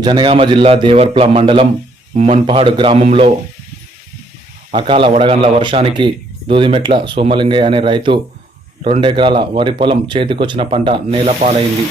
జనగామ జిల్లా దేవర్ప్ల మండలం మన్పహాడు గ్రామంలో అకాల వడగండ్ల వర్షానికి దూదిమెట్ల సోమలింగయ్య అనే రైతు రెండెకరాల వరి పొలం చేతికొచ్చిన పంట నేలపాలైంది.